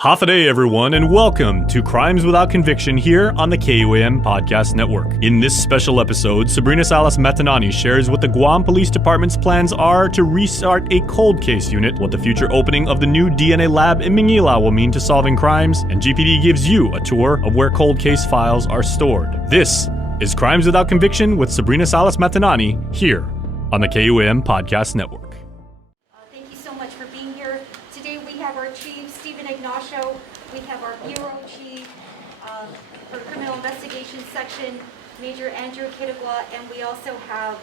Half a day, everyone, and welcome to Crimes Without Conviction here on the KUAM Podcast Network. In this special episode, Sabrina Salas-Matanani shares what the Guam Police Department's plans are to restart a cold case unit, what the future opening of the new DNA lab in Manila will mean to solving crimes, and GPD gives you a tour of where cold case files are stored. This is Crimes Without Conviction with Sabrina Salas-Matanani here on the KUAM Podcast Network. Thank you so much for being here. Today we have our Chief, Stephen Ignacio. We have our Bureau Chief for Criminal Investigation Section, Major Andrew Kitagwa, and we also have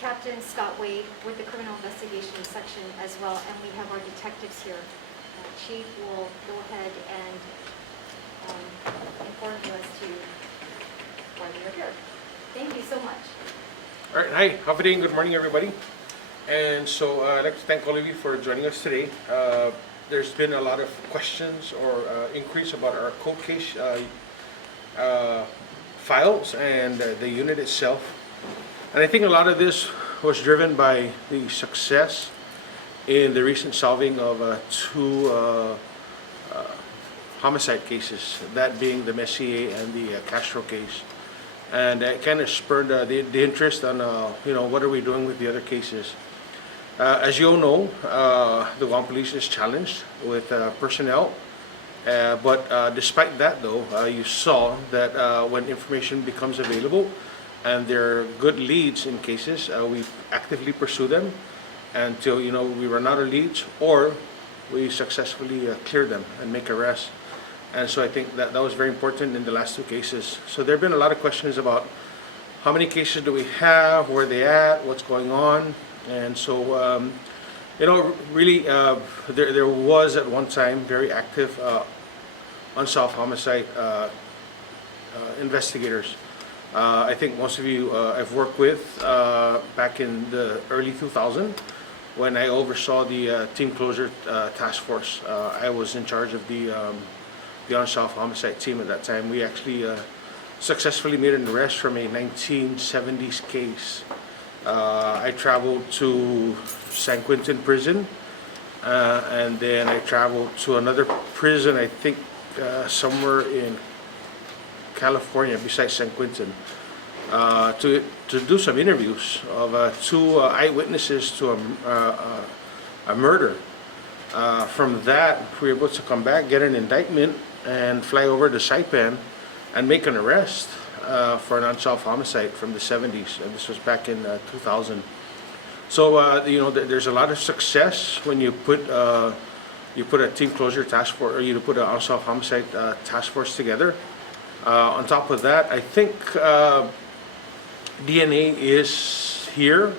Captain Scott Wade with the Criminal Investigation Section as well, and we have our detectives here. Chief will go ahead and inform you as to why we are here. Thank you so much. All right, hi, half a day, good morning everybody. And so I'd like to thank all of you for joining us today. There's been a lot of questions or inquiries about our cold case files and the unit itself. And I think a lot of this was driven by the success in the recent solving of two homicide cases, that being the Messier and the Castro case. And it kind of spurred the interest on, what are we doing with the other cases? As you all know, the Guam Police is challenged with personnel, but despite that though, you saw that when information becomes available and there are good leads in cases, we actively pursue them until we run out of leads or we successfully clear them and make arrests. And so I think that was very important in the last two cases. So there have been a lot of questions about how many cases do we have, where are they at, what's going on. And so, really, there was at one time very active unsolved homicide investigators. I think most of you I've worked with back in the early 2000s when I oversaw the team closure task force. I was in charge of the unsolved homicide team at that time. We actually successfully made an arrest from a 1970s case. I traveled to San Quentin prison and then I traveled to another prison, I think somewhere in California besides San Quentin, to do some interviews of two eyewitnesses to a murder. From that, we were able to come back, get an indictment, and fly over to Saipan and make an arrest for an unsolved homicide from the 70s, and this was back in 2000. So there's a lot of success when you put a team closure task force, or you put an unsolved homicide task force together. On top of that, I think DNA is here,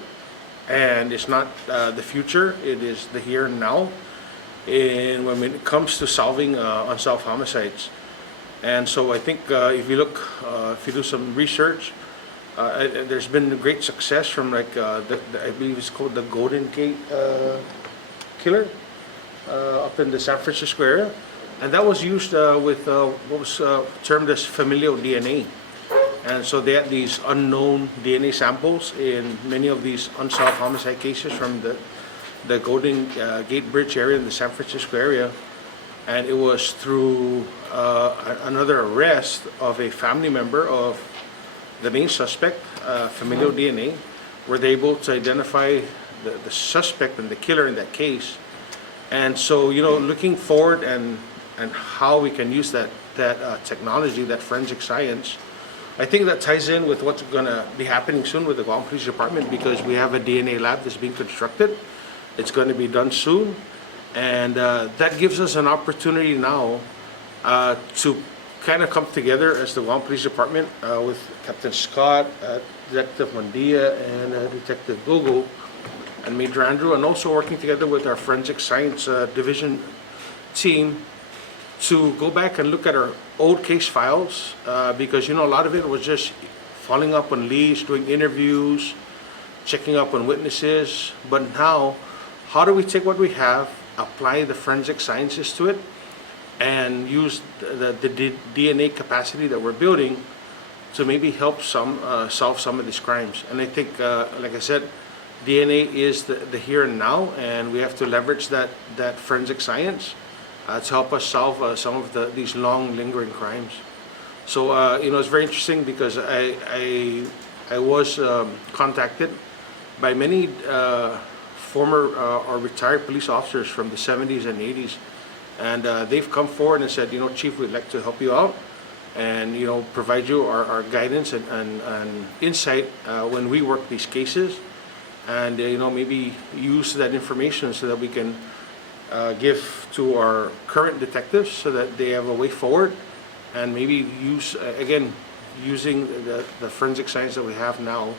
and it's not the future; it is the here and now. And when it comes to solving unsolved homicides. And so I think if you do some research, there's been great success from I believe it's called the Golden Gate killer up in the San Francisco area. And that was used with what was termed as familial DNA. And so they had these unknown DNA samples in many of these unsolved homicide cases from the Golden Gate Bridge area in the San Francisco area. And it was through another arrest of a family member of the main suspect, familial DNA, were they able to identify the suspect and the killer in that case. And so, looking forward and how we can use that technology, that forensic science, I think that ties in with what's going to be happening soon with the Guam Police Department, because we have a DNA lab that's being constructed. It's going to be done soon. And that gives us an opportunity now to kind of come together as the Guam Police Department with Captain Scott, Detective Mandia, and Detective Google, and Major Andrew, and also working together with our Forensic Science Division team to go back and look at our old case files, because a lot of it was just following up on leads, doing interviews, checking up on witnesses. But now, how do we take what we have, apply the forensic sciences to it, and use the DNA capacity that we're building to maybe help solve some of these crimes? And I think, like I said, DNA is the here and now, and we have to leverage that forensic science to help us solve some of these long lingering crimes. So it's very interesting because I was contacted by many former or retired police officers from the 70s and 80s, and they've come forward and said, Chief, we'd like to help you out and provide you our guidance and insight when we work these cases, and maybe use that information so that we can give to our current detectives so that they have a way forward, and maybe use using the forensic science that we have now,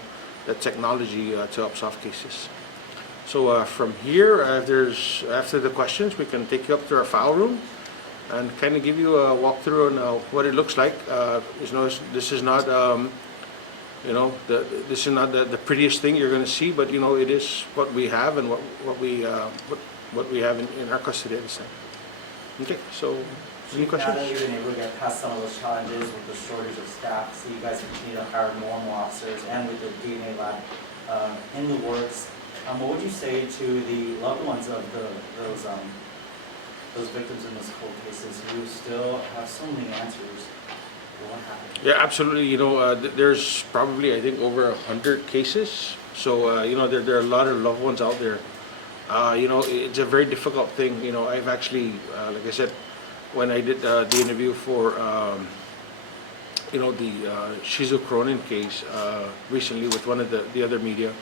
the technology to help solve cases. So from here, after the questions, we can take you up to our file room and kind of give you a walkthrough on what it looks like. This is not this is not the prettiest thing you're going to see, but it is what we have and what we have in our custody at this time. Okay, so any questions? Now that you've been able to get past some of those challenges with the shortage of staff, so you guys continue to hire more and more officers, and with the DNA lab in the works, what would you say to the loved ones of those victims in those cold cases who still have so many answers for what happened? Yeah, absolutely. There's probably, I think, over 100 cases. So there are a lot of loved ones out there. It's a very difficult thing. I've actually, like I said, when I did the interview for the Shizu Cronin case recently with one of the other media,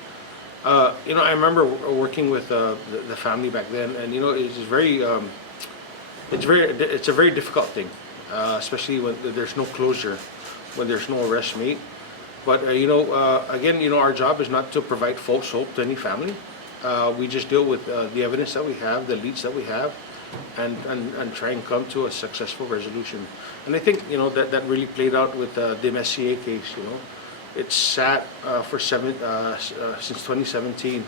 I remember working with the family back then, and it's a very difficult thing, especially when there's no closure, when there's no arrest made. But our job is not to provide false hope to any family. We just deal with the evidence that we have, the leads that we have, and try and come to a successful resolution. And I think that really played out with the Messier case. It's sat for since 2017.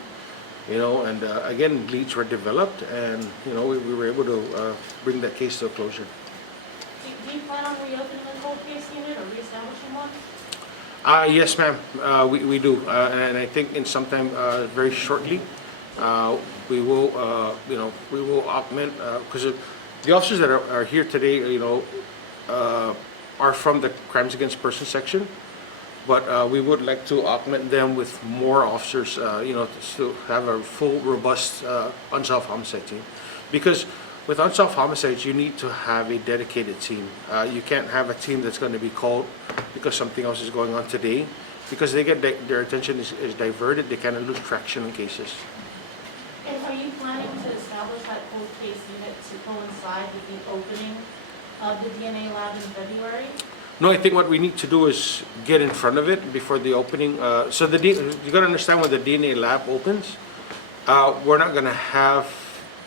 And again, leads were developed, and we were able to bring that case to a closure. Do you plan on reopening the cold case unit or reestablishing one? Yes, ma'am. We do, and I think in sometime very shortly, we will augment, because the officers that are here today, are from the Crimes Against Persons section, but we would like to augment them with more officers, to have a full, robust unsolved homicide team, because with unsolved homicides, you need to have a dedicated team. You can't have a team that's going to be called because something else is going on today, because they get their attention is diverted. They kind of lose traction in cases. And are you planning to establish that cold case unit to coincide with the opening of the DNA lab in February? No, I think what we need to do is get in front of it before the opening. So you got to understand, when the DNA lab opens, we're not going to have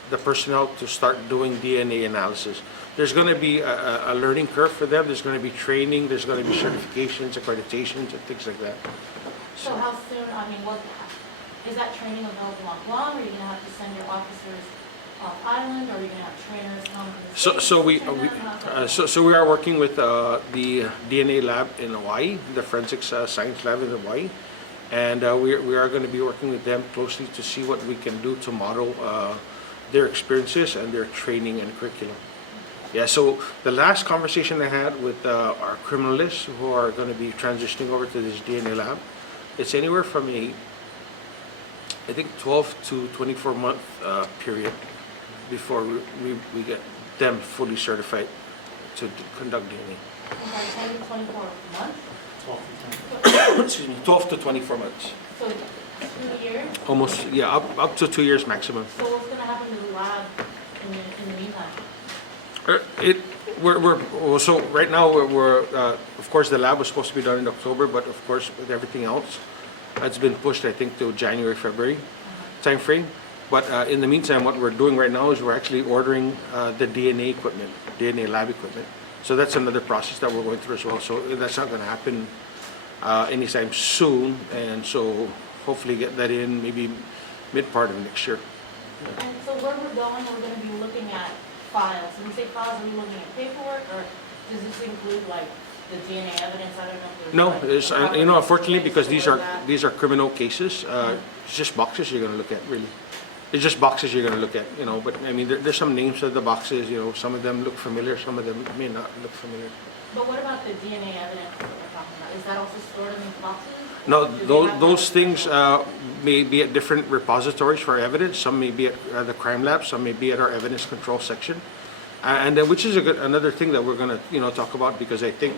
the personnel to start doing DNA analysis. There's going to be a learning curve for them. There's going to be training. There's going to be certifications, accreditations, and things like that. So how soon, is that training available on Guam? Are you going to have to send your officers off island, or are you going to have trainers come to the States? So we are working with the DNA lab in Hawaii, the forensics science lab in Hawaii, and we are going to be working with them closely to see what we can do to model their experiences and their training and curriculum. Yeah, so the last conversation I had with our criminalists who are going to be transitioning over to this DNA lab, it's anywhere from I think 12 to 24 month period before we get them fully certified to conduct DNA. Okay, 10 to 24 months? Excuse me, 12 to 24 months. So 2 years? Almost, yeah, up to 2 years maximum. So what's going to happen to the lab in the meantime? So right now we're of course the lab was supposed to be done in October, but of course with everything else, it's been pushed, I think, to January, February time frame. But in the meantime, what we're doing right now is we're actually ordering the DNA equipment, DNA lab equipment. So that's another process that we're going through as well. So that's not going to happen anytime soon, and so hopefully get that in maybe mid part of next year. And so where we're going to be looking at files. When we say files, are we looking at paperwork, or does this include like the DNA evidence? I don't know if there's. No, like, it's, a you know, unfortunately, way to because store that. these are criminal cases, it's just boxes you're gonna look at, really. It's just boxes you're gonna look at, you know, but I mean, there's some names of the boxes, you know, some of them look familiar, some of them may not look familiar. But what about the DNA evidence that we're talking about? Is that also stored in these boxes? No, Do they those, have those that things special- may be at different repositories for evidence. Some may be at the crime lab, some may be at our evidence control section. And then, which is another thing that we're gonna, you know, talk about, because I think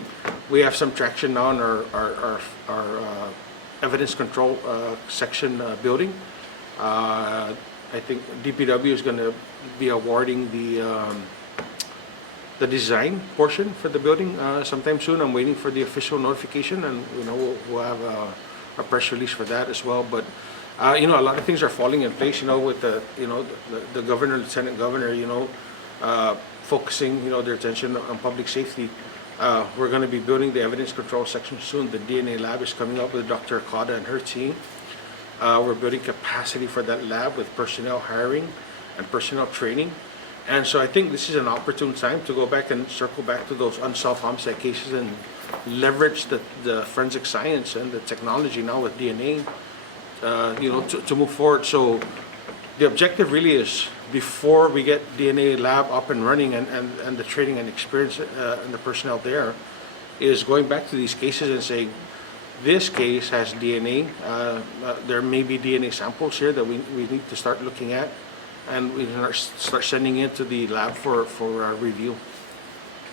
we have some traction now in our evidence control section building. I think DPW is gonna be awarding the design portion for the building sometime soon. I'm waiting for the official notification, and you know, we'll have a press release for that as well. But you know, a lot of things are falling in place, you know, with the governor, lieutenant governor, you know, focusing, you know, their attention on public safety. We're going to be building the evidence control section soon. The DNA lab is coming up with Dr. Akada and her team. We're building capacity for that lab with personnel hiring and personnel training. And so I think this is an opportune time to go back and circle back to those unsolved homicide cases and leverage the forensic science and the technology now with DNA, you know, to move forward. So the objective really is, before we get DNA lab up and running and the training and experience and the personnel there, is going back to these cases and saying, this case has DNA. There may be DNA samples here that we need to start looking at, and we start sending it to the lab for review.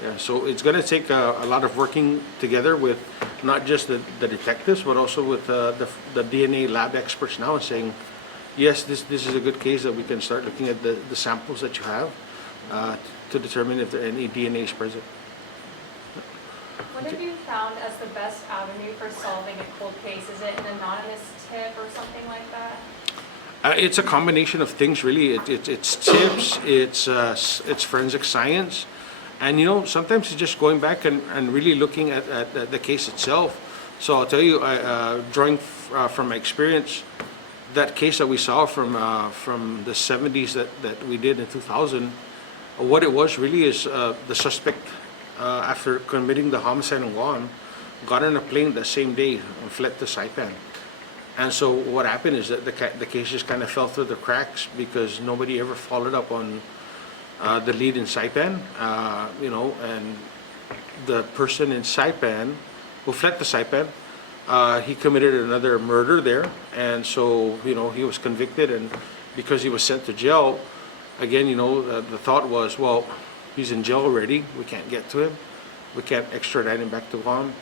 Yeah, so it's going to take a lot of working together with not just the detectives, but also with the DNA lab experts now, and saying, yes, this is a good case that we can start looking at the samples that you have to determine if there any DNA is present. What have you found as the best avenue for solving a cold case? Is it an anonymous tip or something like that? It's a combination of things, really. It's tips, it's forensic science, and you know, sometimes it's just going back and really looking at the case itself. So I'll tell you, drawing from my experience, that case that we saw from the 70s that we did in 2000, what it was really is the suspect, after committing the homicide in Guam, got on a plane the same day and fled to Saipan. And so what happened is that the case just kind of fell through the cracks because nobody ever followed up on the lead in Saipan, you know, and the person in Saipan who fled to Saipan, he committed another murder there, and so, you know, he was convicted, and because he was sent to jail, again, you know, the thought was, well, he's in jail already, we can't get to him, we can't extradite him back to Guam.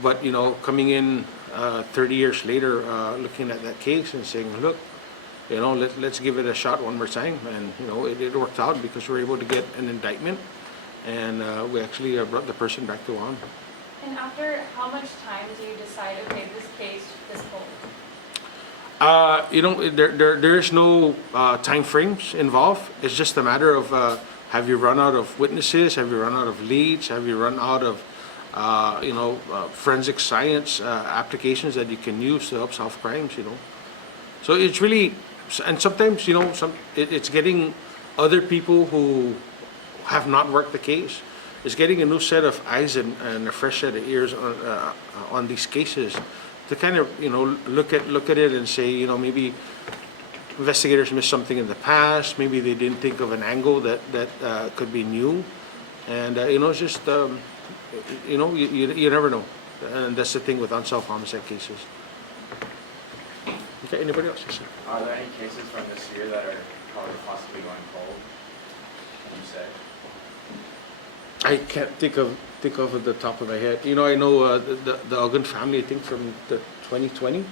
But, you know, coming in 30 years later, looking at that case and saying, look, you know, let's give it a shot one more time, and, you know, it worked out because we were able to get an indictment, and we actually brought the person back to Guam. And after how much time do you decide, okay, this case is cold? You know, there is no time frames involved. It's just a matter of have you run out of witnesses? Have you run out of leads? Have you run out of you know, forensic science applications that you can use to help solve crimes? You know, so it's really, and sometimes, you know, it's getting other people who have not worked the case. It's getting a new set of eyes and a fresh set of ears on these cases to kind of, you know, look at it and say, you know, maybe investigators missed something in the past. Maybe they didn't think of an angle that could be new, and you know, it's just you know, you never know, and that's the thing with unsolved homicide cases. Okay, anybody else? Yes, sir. Are there any cases from this year that are probably possibly going cold, you say? I can't think of at the top of my head. You know, I know the Ogden family, I think, from the 2020.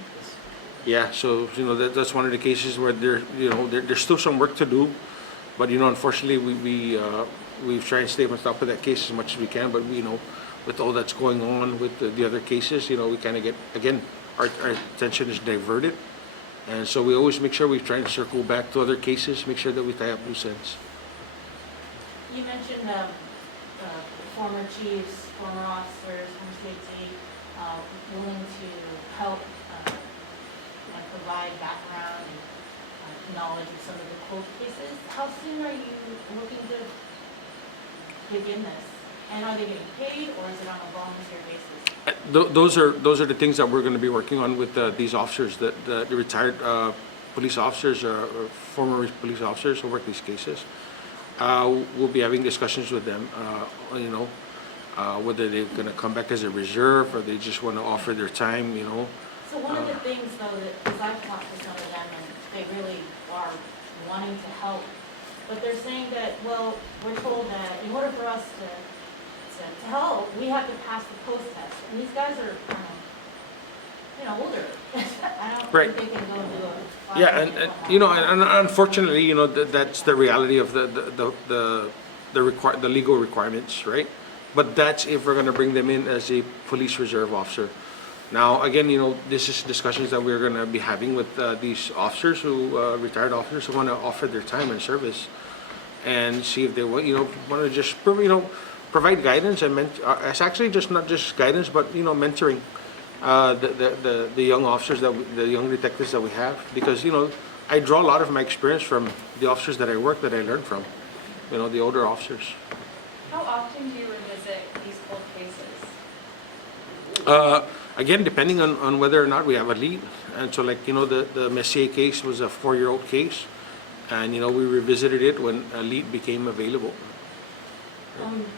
Yeah, so you know, that's one of the cases where there's still some work to do, but you know, unfortunately, we've tried to stay on top of that case as much as we can. But you know, with all that's going on with the other cases, you know, we kind of get, again, our attention is diverted, and so we always make sure we try and circle back to other cases, make sure that we tie up loose ends. You mentioned former chiefs, former officers, home safety, willing to help and provide background and knowledge of some of the cold cases. How soon are you looking to begin this? And are they getting paid, or is it on a volunteer basis? Those are the things that we're going to be working on with these officers, the retired police officers or former police officers who work these cases. We'll be having discussions with them, whether they're going to come back as a reserve or they just want to offer their time, So one of the things though that, because I've talked to some of them and they really are wanting to help, but they're saying that, well, we're told that in order for us to help, we have to pass the post test. And these guys are, older. I don't Right. think they can go do a. Yeah, and unfortunately, that's the reality of the legal requirements, right? But that's if we're going to bring them in as a police reserve officer. Now, again, this is discussions that we're going to be having with these officers retired officers who want to offer their time and service, and see if they want to just provide guidance and it's actually just not just guidance, but mentoring the young officers the young detectives that we have, because I draw a lot of my experience from the officers that I learned from, the older officers. How often do you revisit these cold cases? Again, depending on whether or not we have a lead. And so the Messier case was a 4-year-old case, and we revisited it when a lead became available.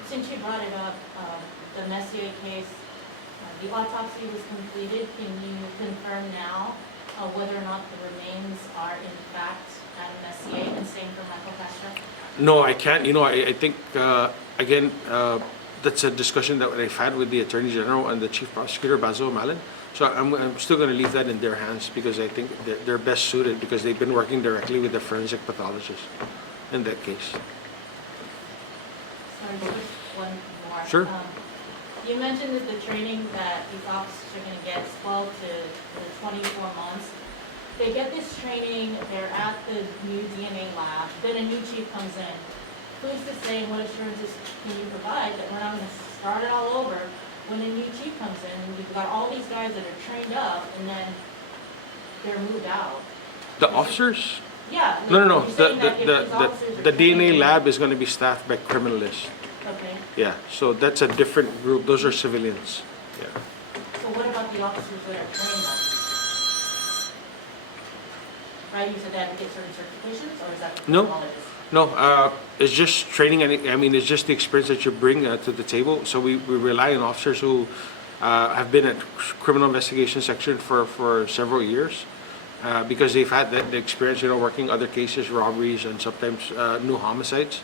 Since you brought it up, the Messier case, the autopsy was completed. Can you confirm now whether or not the remains are in fact at Messier, and same for Michael Castro? No, I can't. I think, again, that's a discussion that I've had with the Attorney General and the Chief Prosecutor, Basil Malin. So I'm still going to leave that in their hands, because I think they're best suited, because they've been working directly with the forensic pathologist in that case. Sorry, just one more. Sure. You mentioned that the training that these officers are going to get is 12 to 24 months. They get this training, they're at the new DNA lab, then a new chief comes in. Who's to say, and what assurances can you provide that we're not going to start it all over when a new chief comes in? And we've got all these guys that are trained up, and then they're moved out. The officers? Yeah. No. you're saying that if these officers are The DNA trained- lab is going to be staffed by criminalists. Okay. Yeah, so that's a different group. Those are civilians. Yeah. So what about the officers that are trained up? Right, you said they have to get certain certifications, or is that the No. criminologist? No, it's just training, and it's just the experience that you bring to the table. So we rely on officers who have been at criminal investigation section for several years, because they've had the experience, working other cases, robberies, and sometimes new homicides,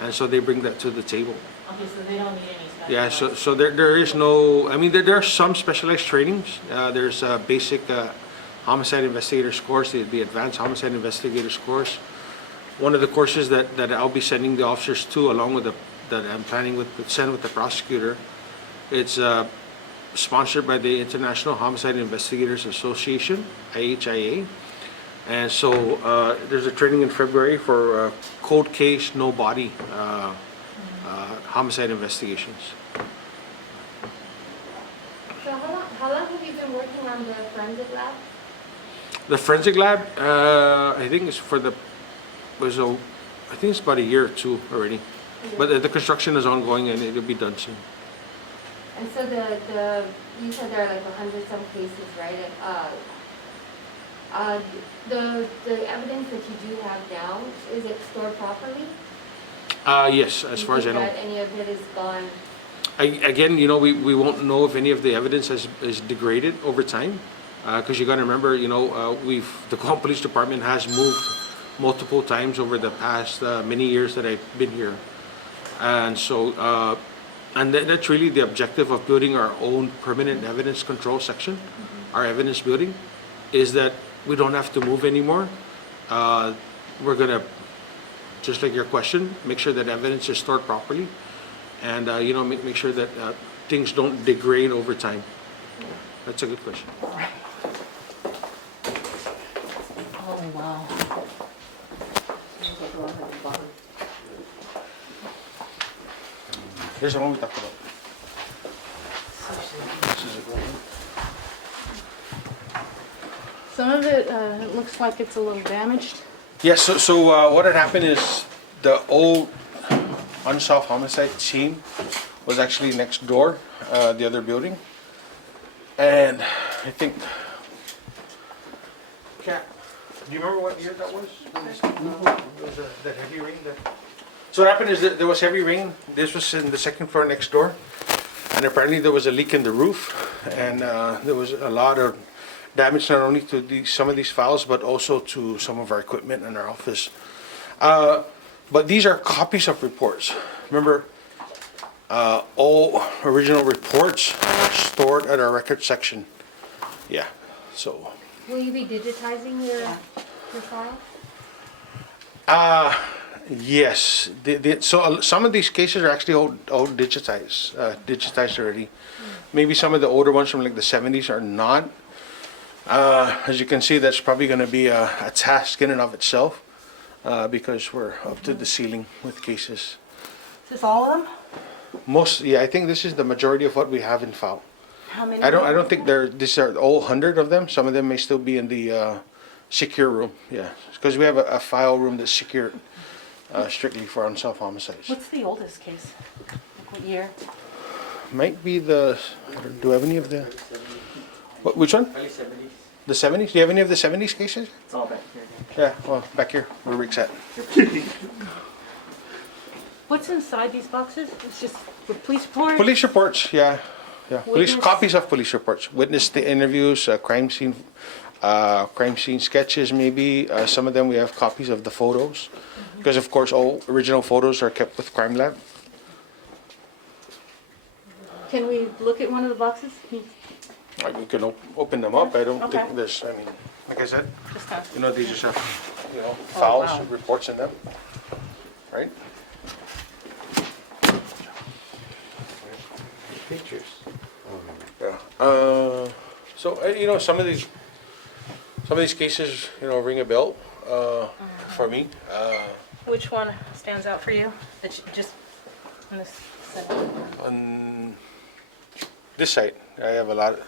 and so they bring that to the table. Okay, so they don't need any special. Yeah, so there is no, there are some specialized trainings. There's basic homicide investigator course, the advanced homicide investigator course. One of the courses that I'll be sending the officers to, along with that I'm planning to send with the prosecutor, it's sponsored by the International Homicide Investigators Association, IHIA. And so there's a training in February for cold case, no body homicide investigations. So how long have you been working on the forensic lab? The forensic lab, I think it's I think it's about a year or two already. But the construction is ongoing, and it'll be done soon. And so you said there are like 100-some cases, right? The evidence that you do have now, is it stored properly? Yes, as far as I know. You think that any of it is gone? Again, we won't know if any of the evidence is degraded over time, because you got to remember, the KUAM Police Department has moved multiple times over the past many years that I've been here, and so that's really the objective of building our own permanent evidence control section. Our evidence building is that we don't have to move anymore. We're gonna, just like your question, make sure that evidence is stored properly, and make sure that things don't degrade over time. That's a good question. Oh, wow. Here's the one we talked about. Some of it looks like it's a little damaged. Yes, so what had happened is the old unsolved homicide team was actually next door, the other building. And I think, Kat, do you remember what year that was? When this, was that heavy rain? So what happened is that there was heavy rain. This was in the second floor next door. And apparently there was a leak in the roof. And there was a lot of damage not only to some of these files, but also to some of our equipment in our office. But these are copies of reports. Remember, all original reports are stored at our record section. Yeah, so. Will you be digitizing your file? Yes. So some of these cases are actually all digitized already. Maybe some of the older ones from like the 70s are not. As you can see, that's probably going to be a task in and of itself because we're up to the ceiling with cases. Is this all of them? Yeah, I think this is the majority of what we have in file. How many? I don't think these are all 100 of them. Some of them may still be in the secure room. Yeah, because we have a file room that's secured strictly for unsolved homicides. What's the oldest case? Like what year? Might be the. Do we have any of the? Which one? Early 70s. The 70s? Do you have any of the 70s cases? It's all back here. Yeah, well, back here where Rick's at. What's inside these boxes? It's just with police reports? Police reports, yeah. Police Witness- copies of police reports, witness the interviews, crime scene sketches, maybe. Some of them we have copies of the photos, because of course all original photos are kept with crime lab. Can we look at one of the boxes? We can open them up. I don't Okay. think there's. I mean, like I said, Just kind of. they just have files, wow. reports in them, right? Pictures. Yeah. So some of these cases, ring a bell for me. Which one stands out for you? That you just on this side? On this side, I have a lot.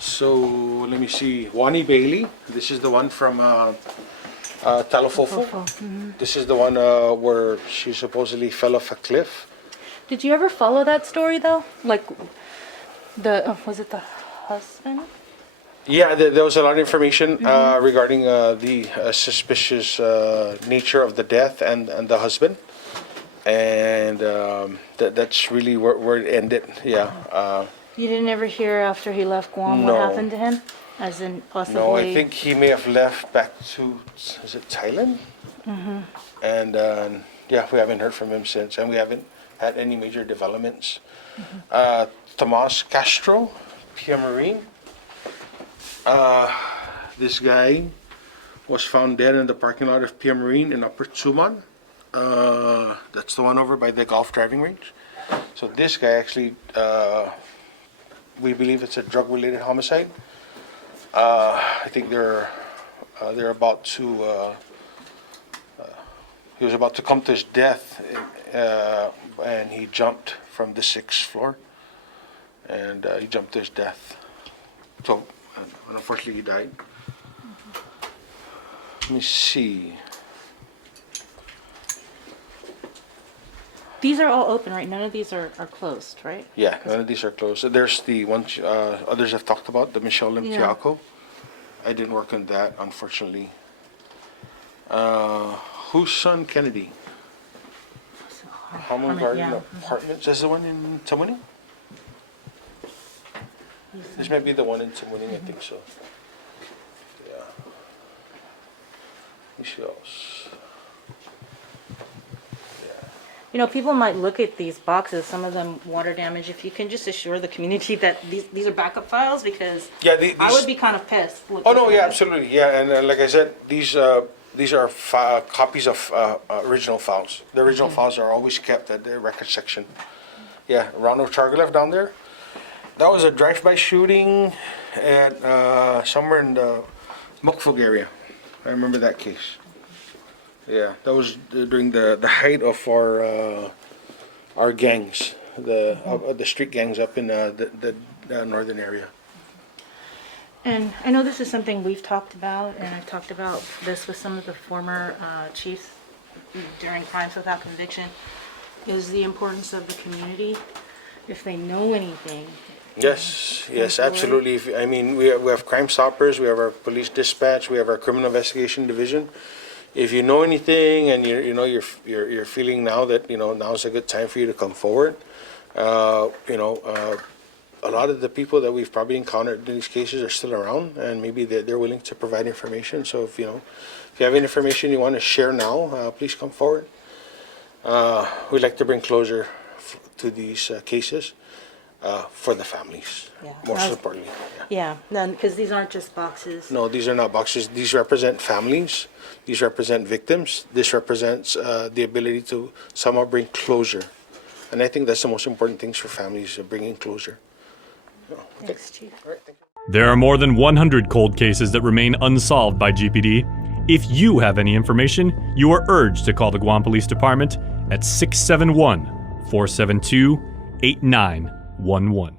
So let me see. Wani Bailey. This is the one from Talofofo. This is the one where she supposedly fell off a cliff. Did you ever follow that story though? Like was it the husband? Yeah, there was a lot of information regarding the suspicious nature of the death and the husband, and that's really where it ended. Yeah. You didn't ever hear after he left Guam No. what happened to him? As in possibly. No, I think he may have left back to, is it Thailand? And yeah, we haven't heard from him since, and we haven't had any major developments. Tomas Castro, Pia Marine. This guy was found dead in the parking lot of Pia Marine in Upper Tuman. That's the one over by the golf driving range. So this guy actually, we believe it's a drug-related homicide. I think they're about to. He was about to come to his death, and he jumped from the 6th floor, and he jumped to his death. So, unfortunately, he died. Let me see. These are all open, right? None of these are closed, right? Yeah, none of these are closed. There's the ones others have talked about, the Michelle Limpiaco. I didn't work on that, unfortunately. Huson Kennedy. Harmon Garden Apartments. Is the one in Tamuning? This might be the one in Tamuning, I think so. Yeah. Let me see else. People might look at these boxes, some of them water damage. If you can just assure the community that these are backup files, because Yeah, I would be kind of pissed. Oh no, yeah, absolutely, yeah, and like I said, these are copies of original files. The original files are always kept at the record section. Yeah, Ronald Chargalev down there. That was a drive-by shooting at somewhere in the Mukfog area. I remember that case. Yeah, that was during the height of our gangs, the street gangs up in the northern area. And I know this is something we've talked about, and I've talked about this with some of the former chiefs during Crimes Without Conviction. is the importance of the community. If they know anything. Yes, yes, forward. absolutely. I mean, we have Crime Stoppers, we have our police dispatch, we have our criminal investigation division. If you know anything and you're feeling now that now's a good time for you to come forward, a lot of the people that we've probably encountered in these cases are still around, and maybe they're willing to provide information. So if you have any information you want to share now, please come forward. We'd like to bring closure to these cases for the families, Yeah. most importantly. Yeah. Yeah, because these aren't just boxes. No, these are not boxes. These represent families. These represent victims. This represents the ability to somehow bring closure. And I think that's the most important things for families, bringing closure. Thanks, Chief. All right, thank you. There are more than 100 cold cases that remain unsolved by GPD. If you have any information, you are urged to call the Guam Police Department at 671-472-8911.